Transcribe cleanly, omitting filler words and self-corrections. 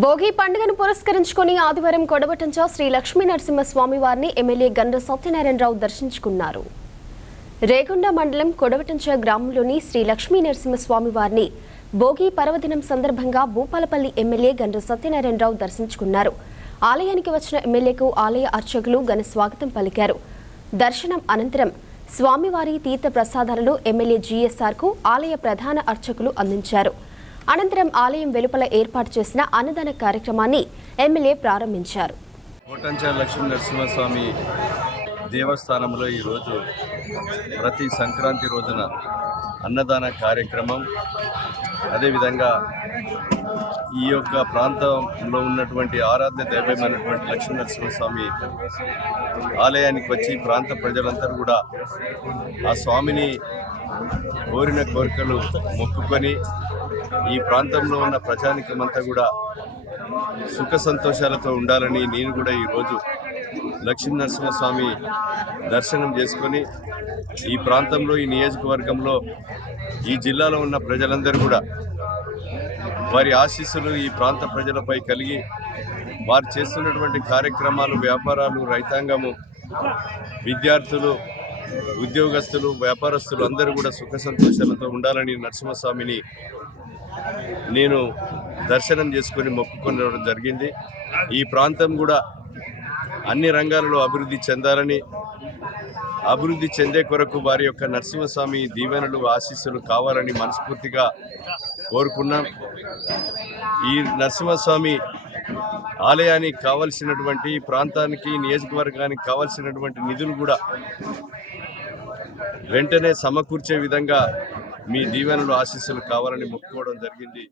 భోగి పండుగను పురస్కరించుకుని ఆదివారం కొడవటంచా శ్రీ లక్ష్మీ నరసింహస్వామి వారిని ఎమ్మెల్యే గండ్ర సత్యనారాయణరావు దర్శించుకున్నారు. రేగొండ మండలం కొడవటంచా గ్రామంలోని శ్రీ లక్ష్మీ నరసింహస్వామి వారిని భోగి పర్వదినం సందర్భంగా భూపాలపల్లి ఎమ్మెల్యే గండ్ర సత్యనారాయణరావు దర్శించుకున్నారు. ఆలయానికి వచ్చిన ఎమ్మెల్యేకు ఆలయ అర్చకులు ఘన స్వాగతం పలికారు. దర్శనం అనంతరం స్వామివారి తీర్థ ప్రసాదాలను ఎమ్మెల్యే జీఎస్ఆర్కు ఆలయ ప్రధాన అర్చకులు అందించారు. అనంతరం ఆలయం వెలుపల ఏర్పాటు చేసిన అన్నదాన కార్యక్రమాన్ని ఎమ్మెల్యే ప్రారంభించారు. కొడవటంచా లక్ష్మీ నరసింహస్వామి దేవస్థానంలో ఈరోజు ప్రతి సంక్రాంతి రోజున అన్నదాన కార్యక్రమం, అదేవిధంగా ఈ యొక్క ప్రాంతంలో ఉన్నటువంటి ఆరాధ్య దైవమైనటువంటి లక్ష్మీ నరసింహస్వామి ఆలయానికి వచ్చి ప్రాంత ప్రజలందరూ కూడా ఆ స్వామిని కోరిన కోరికలు మొక్కుకొని ఈ ప్రాంతంలో ఉన్న ప్రజానికమంతా కూడా సుఖ సంతోషాలతో ఉండాలని నేను కూడా ఈరోజు లక్ష్మీ నరసింహస్వామి దర్శనం చేసుకొని ఈ ప్రాంతంలో, ఈ నియోజకవర్గంలో, ఈ జిల్లాలో ఉన్న ప్రజలందరూ కూడా వారి ఆశీస్సులు ఈ ప్రాంత ప్రజలపై కలిగి వారు చేస్తున్నటువంటి కార్యక్రమాలు, వ్యాపారాలు, రైతాంగము, విద్యార్థులు, ఉద్యోగస్తులు, వ్యాపారస్తులు అందరూ కూడా సుఖ సంతోషాలతో ఉండాలని నరసింహస్వామిని నేను దర్శనం చేసుకొని మొక్కుకొనడం జరిగింది. ఈ ప్రాంతం కూడా అన్ని రంగాలలో అభివృద్ధి చెందాలని, అభివృద్ధి చెందే కొరకు వారి యొక్క నరసింహస్వామి దీవెనలు, ఆశీస్సులు కావాలని మనస్ఫూర్తిగా కోరుకున్నాం. ఈ నరసింహస్వామి ఆలయానికి కావలసినటువంటి, ప్రాంతానికి, నియోజకవర్గానికి కావలసినటువంటి నిధులు కూడా వెంటనే సమకూర్చే విధంగా మీ దీవెనలు, ఆశీస్సులు కావాలని మొక్కుకోవడం జరిగింది.